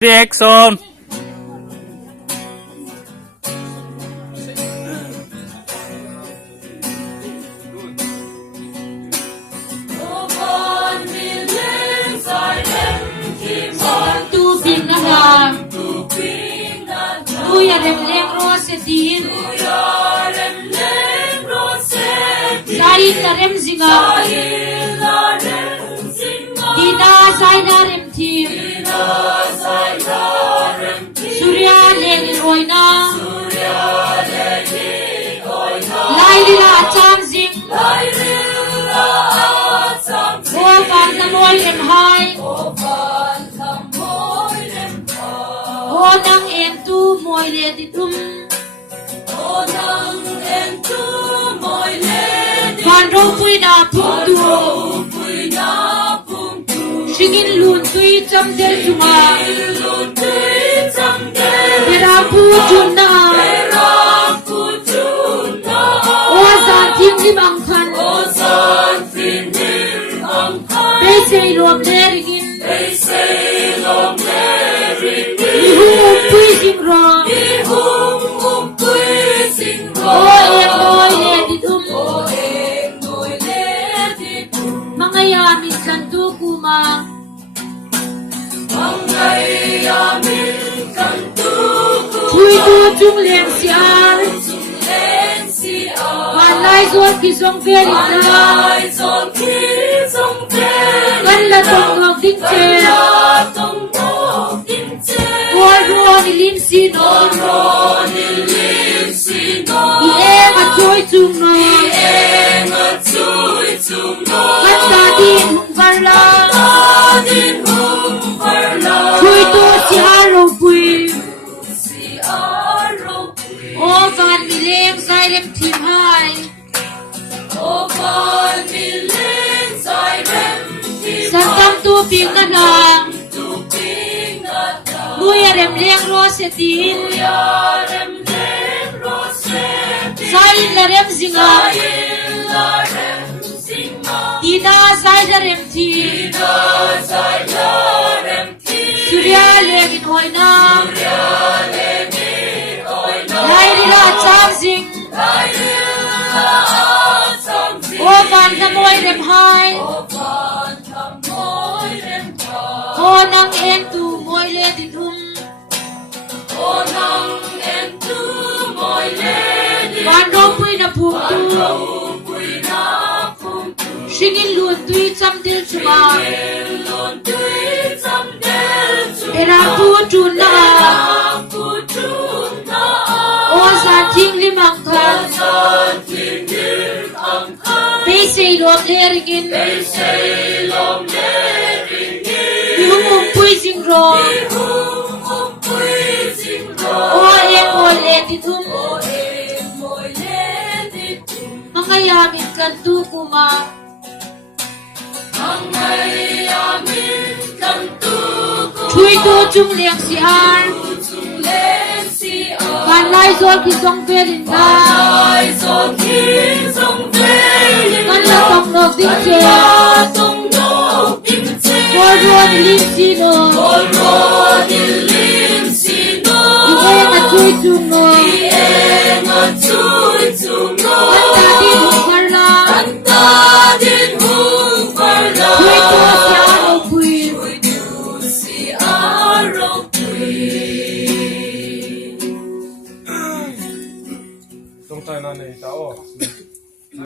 Reaction. Tu ping na ha, tu ya rem leng rose din, sai na rem zinga, dina sai na rem tim, surya leng roina, lai lila cham zing, o van na moi em hai. O nang en tu moi le di tum, van rong pui na pung tu, singin lun tui cham del chunga, bera pu chun na, o san tim lim ang khan, bei sei rom le ringin. Ihum pui sing rong, o em moi le di tum, mga yamin san tu kuma, chui tu chung leng siar, van lai zon ki song ve ling na, kan la tong ngok ding che. Ro ni lim sino, i em a choi chung no, kan ta din hung var la, chui tu si haro pui, o van mi leng sai lem tim hai, san tam tu ping na lang. Nuya rem leng rose din, sai la rem zinga, dina sai la rem ti, surya leng in hoina, lai lila cham zing, o van na moi rem hai, o nang en tu moi le di tum, van rong pui na pung tu, singin lun tui cham del chunga, era pu chun na, o san ting lim ang khan, bei sei lom le ringin, ihum pui sing rong, o em moi le di tum, mga yamin kan tu kuma, chui tu chung leng siar, van lai zon ki song ve ling na, kan la tong nok ding che, ro ni lim sino, i em a chui chung no, kan ta din hung var la, chui tu si haro pui. Long time na tao.